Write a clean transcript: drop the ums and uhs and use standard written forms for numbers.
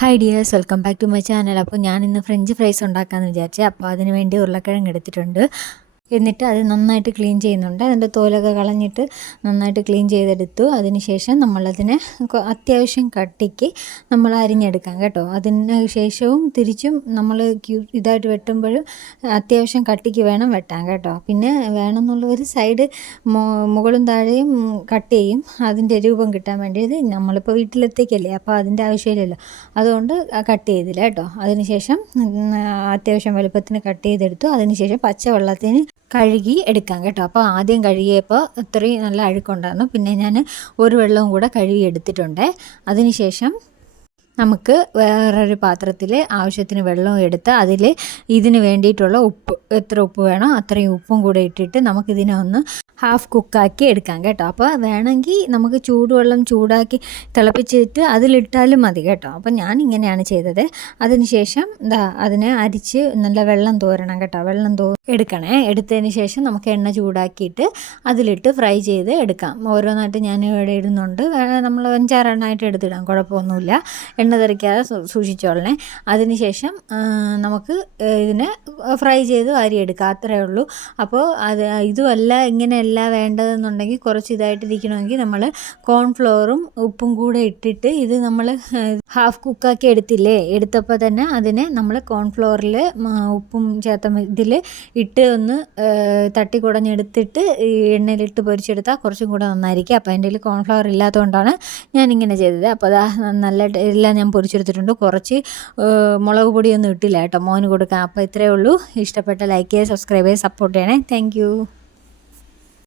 Hi dears, welcome back to my channel. അപ്പോൾ ഞാൻ ഇന്ന് ഫ്രഞ്ച് ഫ്രൈസ് ഉണ്ടാക്കാമെന്ന് വിചാരിച്ചത്. അപ്പോൾ അതിന് വേണ്ടി ഉരുളക്കിഴങ്ങ് എടുത്തിട്ടുണ്ട്. എന്നിട്ട് അത് നന്നായിട്ട് ക്ലീൻ ചെയ്യുന്നുണ്ട്. അതിൻ്റെ തോലൊക്കെ കളഞ്ഞിട്ട് നന്നായിട്ട് ക്ലീൻ ചെയ്തെടുത്തു. അതിനുശേഷം നമ്മളതിനെ അത്യാവശ്യം കട്ടിക്ക് നമ്മൾ അരിഞ്ഞെടുക്കാം കേട്ടോ. അതിന് ശേഷവും തിരിച്ചും നമ്മൾ ഇതായിട്ട് വെട്ടുമ്പോഴും അത്യാവശ്യം കട്ടിക്ക് വേണം വെട്ടാൻ കേട്ടോ. പിന്നെ വേണമെന്നുള്ളവർ സൈഡ് മുകളും താഴെയും കട്ട് ചെയ്യും, അതിൻ്റെ രൂപം കിട്ടാൻ വേണ്ടിയത്. നമ്മളിപ്പോൾ വീട്ടിലെത്തേക്കല്ലേ, അപ്പോൾ അതിൻ്റെ ആവശ്യമില്ലല്ലോ, അതുകൊണ്ട് കട്ട് ചെയ്തില്ല കേട്ടോ. അതിനുശേഷം അത്യാവശ്യം വലുപ്പത്തിന് കട്ട് ചെയ്തെടുത്തു. അതിനുശേഷം പച്ചവെള്ളത്തിന് കഴുകി എടുക്കാം കേട്ടോ. അപ്പോൾ ആദ്യം കഴുകിയപ്പോൾ ഇത്രയും നല്ല അഴുക്കുണ്ടായിരുന്നു. പിന്നെ ഞാൻ ഒരു വെള്ളവും കൂടെ കഴുകി എടുത്തിട്ടുണ്ട്. അതിനുശേഷം നമുക്ക് വേറൊരു പാത്രത്തിൽ ആവശ്യത്തിന് വെള്ളവും എടുത്ത് അതിൽ ഇതിന് വേണ്ടിയിട്ടുള്ള ഉപ്പ്, എത്ര ഉപ്പ് വേണോ അത്രയും ഉപ്പും കൂടെ ഇട്ടിട്ട് നമുക്കിതിനെ ഒന്ന് ഹാഫ് കുക്കാക്കി എടുക്കാം കേട്ടോ. അപ്പോൾ വേണമെങ്കിൽ നമുക്ക് ചൂടുവെള്ളം ചൂടാക്കി തിളപ്പിച്ചിട്ട് അതിലിട്ടാലും മതി കേട്ടോ. അപ്പോൾ ഞാൻ ഇങ്ങനെയാണ് ചെയ്തത്. അതിനുശേഷം അതിനെ അരിച്ച് നല്ല വെള്ളം തോരണം കേട്ടോ. വെള്ളം എടുക്കണേ. എടുത്തതിന് ശേഷം നമുക്ക് എണ്ണ ചൂടാക്കിയിട്ട് അതിലിട്ട് ഫ്രൈ ചെയ്ത് എടുക്കാം. ഓരോന്നായിട്ട് ഞാൻ ഇവിടെ ഇടുന്നുണ്ട്. നമ്മൾ 5-6 എണ്ണമായിട്ട് എടുത്തിടാം, കുഴപ്പമൊന്നുമില്ല. എണ്ണ തെറിക്കാതെ സൂക്ഷിച്ചോളണേ. അതിനുശേഷം നമുക്ക് ഇതിനെ ഫ്രൈ ചെയ്ത് വാരിയെടുക്കാം, അത്രയേ ഉള്ളൂ. അപ്പോൾ ഇതുമല്ല ഇങ്ങനെയല്ല വേണ്ടതെന്നുണ്ടെങ്കിൽ, കുറച്ച് ഇതായിട്ടിരിക്കണമെങ്കിൽ നമ്മൾ കോൺഫ്ലോറും ഉപ്പും കൂടെ ഇട്ടിട്ട് ഇത് നമ്മൾ ഹാഫ് കുക്കാക്കി എടുത്തപ്പോൾ തന്നെ അതിനെ നമ്മൾ കോൺഫ്ലോറിൽ ഉപ്പും ചേർത്ത ഇതിൽ ഇട്ട് ഒന്ന് തട്ടി കുടഞ്ഞെടുത്തിട്ട് ഈ എണ്ണയിലിട്ട് പൊരിച്ചെടുത്താൽ കുറച്ചും കൂടെ നന്നായിരിക്കും. അപ്പോൾ എൻ്റെ കയ്യിൽ കോൺഫ്ലവർ ഇല്ലാത്തതുകൊണ്ടാണ് ഞാനിങ്ങനെ ചെയ്തത്. അപ്പോൾ നല്ല എല്ലാം ഞാൻ പൊരിച്ചെടുത്തിട്ടുണ്ട്. കുറച്ച് മുളക് പൊടിയൊന്നും ഇട്ടില്ല കേട്ടോ, മോന് കൊടുക്കാം. അപ്പോൾ ഇത്രയേ ഉള്ളൂ. ഇഷ്ടപ്പെട്ട ലൈക്ക് ചെയ്യുക, സബ്സ്ക്രൈബ് ചെയ്യുക, സപ്പോർട്ട് ചെയ്യണേ. താങ്ക്